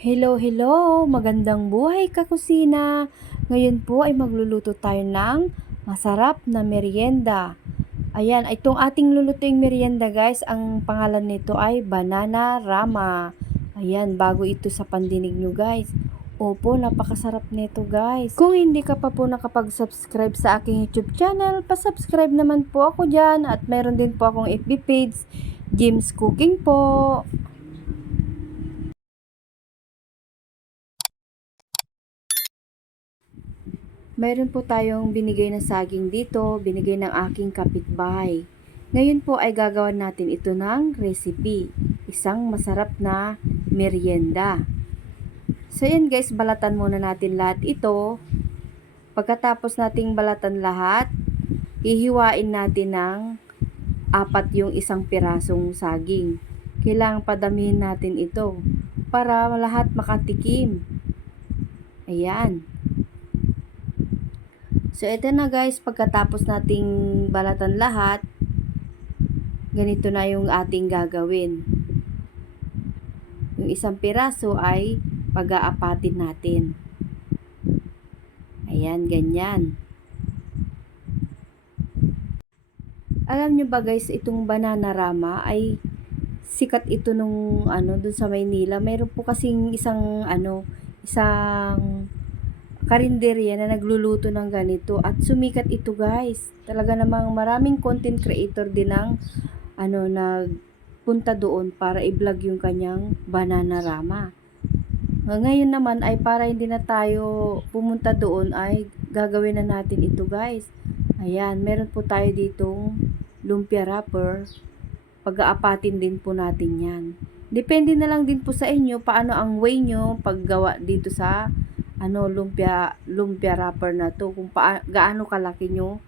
Hello, hello! Magandang buhay kakusina! Ngayon po ay magluluto tayo ng masarap na merienda. Ayan, itong ating lulutuing merienda guys, ang pangalan nito ay Banana Rama. Ayan, bago ito sa pandinig nyo guys. Opo, napakasarap nito guys. Kung hindi ka pa po nakapag-subscribe sa aking YouTube channel, pa-subscribe naman po ako dyan. At meron din po akong FB page, Jim's Cooking po. Mayroon po tayong binigay na saging dito, binigay ng aking kapitbahay. Ngayon po ay gagawin natin ito ng recipe, isang masarap na merienda. So yan guys, balatan muna natin lahat ito. Pagkatapos nating balatan lahat, hihiwain natin ng apat yung isang pirasong saging. Kailangang padamihin natin ito para lahat makatikim. Ayan. So, ito na guys, pagkatapos nating balatan lahat, ganito na yung ating gagawin. Yung isang piraso ay pag-aapatin natin. Ayan, ganyan. Alam nyo ba guys, itong Banana Rama ay sikat ito nung dun sa Maynila. Mayroon po kasing isang karinderya na nagluluto ng ganito at sumikat ito guys. Talaga namang maraming content creator din ang nagpunta doon para i-vlog yung kanyang Banana Rama. Ngayon naman ay para hindi na tayo pumunta doon ay gagawin na natin ito guys. Ayan, meron po tayo ditong lumpia wrapper. Pag-aapatin din po natin yan. Depende na lang din po sa inyo paano ang way nyo paggawa dito sa lumpia wrapper na to, kung gaano kalaki nyo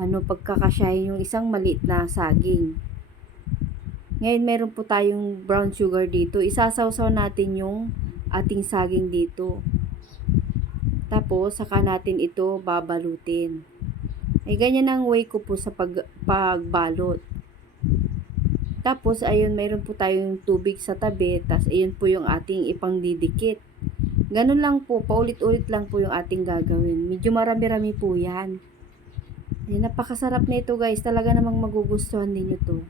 pagkakasyahin yung isang maliit na saging. Ngayon meron po tayong brown sugar dito, isasawsaw natin yung ating saging dito, tapos saka natin ito babalutin. Ay ganyan ang way ko po sa pagbalot. Tapos ayun, meron po tayong tubig sa tabi, tapos ayun po yung ating ipangdidikit. Ganun lang po, paulit-ulit lang po yung ating gagawin. Medyo marami-rami po yan. Ay, napakasarap na ito guys. Talaga namang magugustuhan ninyo to.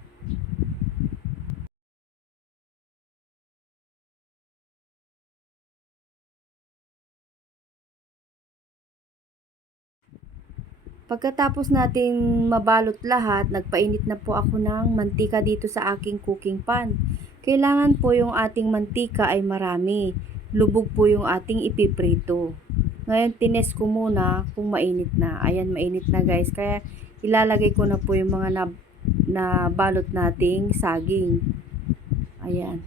Pagkatapos natin mabalot lahat, nagpainit na po ako ng mantika dito sa aking cooking pan. Kailangan po yung ating mantika ay marami. Lubog po yung ating ipiprito. Ngayon, tines ko muna kung mainit na. Ayan, mainit na guys. Kaya, ilalagay ko na po yung mga na balot nating saging. Ayan.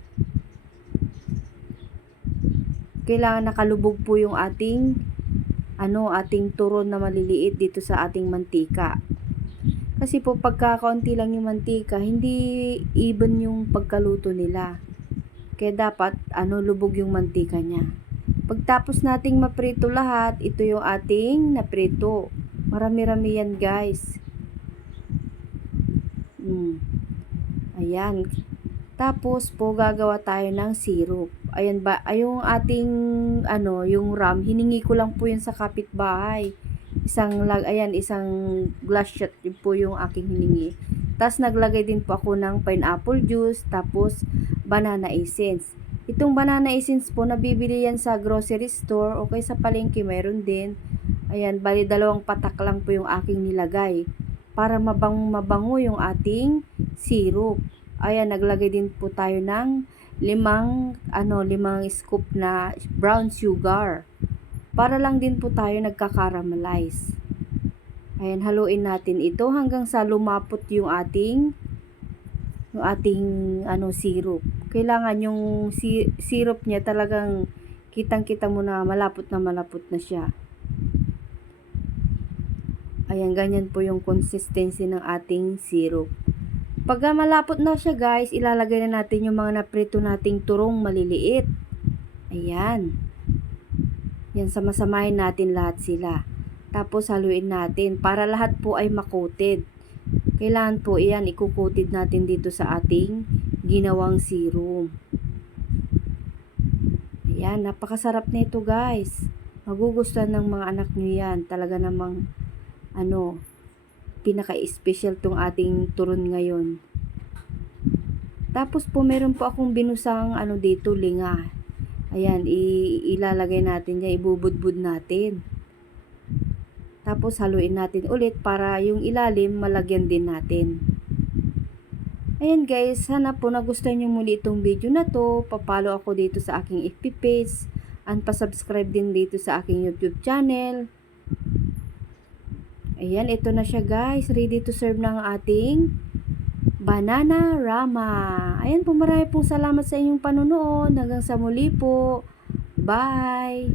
Kailangan nakalubog po yung ating turon na maliliit dito sa ating mantika. Kasi po pagka kaunti lang yung mantika, hindi even yung pagkaluto nila. Kaya dapat lubog yung mantika niya. Pagtapos nating maprito lahat, ito yung ating naprito. Marami-rami yan guys. Ayan. Tapos po gagawa tayo ng syrup. Ayan ba, yung ating yung ram, hiningi ko lang po yun sa kapitbahay. Isang glass shot yun po yung aking hiningi. Tapos naglagay din po ako ng pineapple juice, tapos banana essence. Itong banana essence po, nabibili yan sa grocery store o kaya sa palengke, mayroon din. Ayan, bali 2 patak lang po yung aking nilagay para mabango yung ating syrup. Ayan, naglagay din po tayo ng 5 scoop na brown sugar. Para lang din po tayo nagka-caramelize. Ayan, haluin natin ito hanggang sa lumapot yung ating syrup. Kailangan yung syrup niya talagang kitang-kita mo na malapot na siya. Ayan, ganyan po yung consistency ng ating syrup. Pag malapot na siya guys, ilalagay na natin yung mga naprito nating turong maliliit. Ayan. Yan, samasamahin natin lahat sila. Tapos haluin natin para lahat po ay makoted. Kailangan po iyan, ikukutid natin dito sa ating ginawang serum. Ayan, napakasarap nito guys. Magugustuhan ng mga anak nyo yan. Talaga namang, pinaka-special tong ating turon ngayon. Tapos po, meron po akong binusang dito, linga. Ayan, ilalagay natin yan, ibubudbud natin. Tapos, haluin natin ulit para yung ilalim malagyan din natin. Ayan guys, sana po nagustuhan nyo muli itong video na to. Papalo ako dito sa aking FB page. And pasubscribe din dito sa aking YouTube channel. Ayan, ito na siya guys. Ready to serve na ang ating Bananarama. Ayan po, marami pong salamat sa inyong panonood. Hanggang sa muli po. Bye!